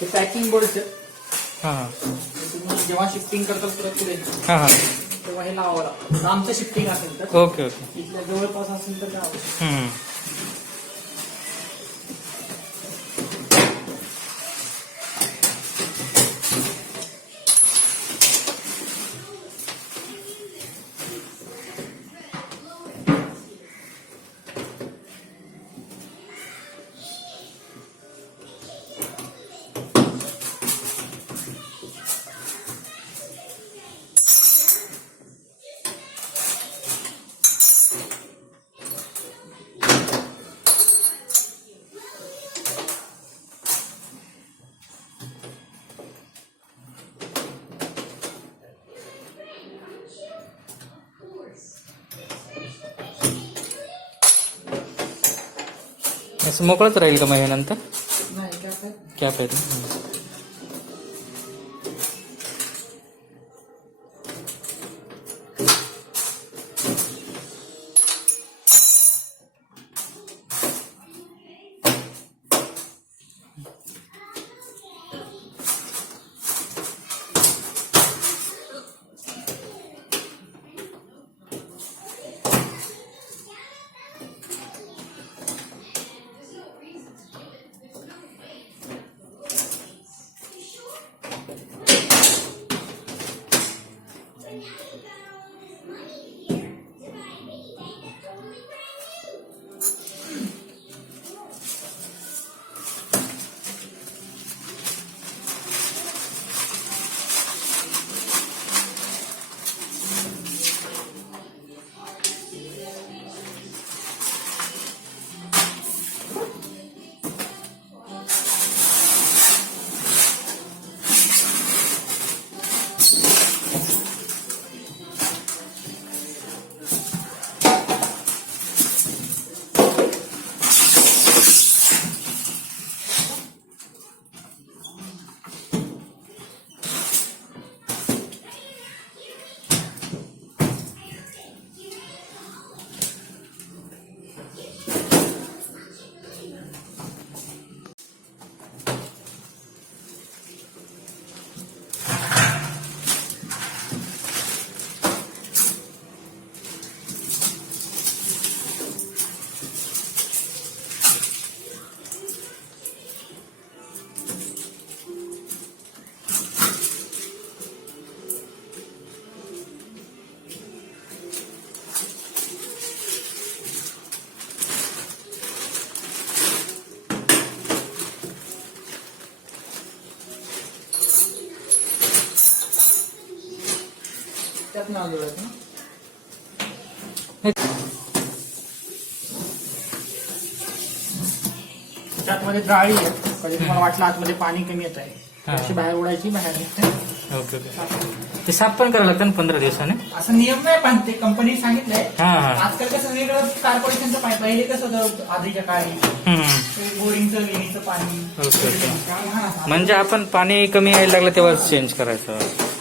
ते पॅकिंग बोर्डचं हां तुम्ही जेव्हा शिफ्टिंग करता परत पुढे हां हां तेव्हा हे लावावं लागतं. आमचं शिफ्टिंग असेल तर ओके ओके. इथल्या जवळपास असेल तर काय आवश्यक. हम्म. असं मोकळंच राहील का मग हे नंतर नाही काय काय कॅप आहे ते? त्यात नाव जोडायचं ना. त्यातमध्ये जाळी आहे. कधी तुम्हाला वाटलं आतमध्ये पाणी कमी येत आहे अशी बाहेर उडायची, बाहेर निघते. Okay okay. ते साफ पण करावं लागतं ना 15 दिवसाने? असं नियम नाही पण ते कंपनी सांगितलंय. हां हां. आजकाल कसं वेगळं कॉर्पोरेशनचं पाणी, पहिले कसं होतं आधीच्या काळी बोरिंगचं विहिरीचं पाणी. Okay okay. त्यामुळे हा, म्हणजे आपण पाणी कमी यायला लागलं तेव्हा चेंज करायचं.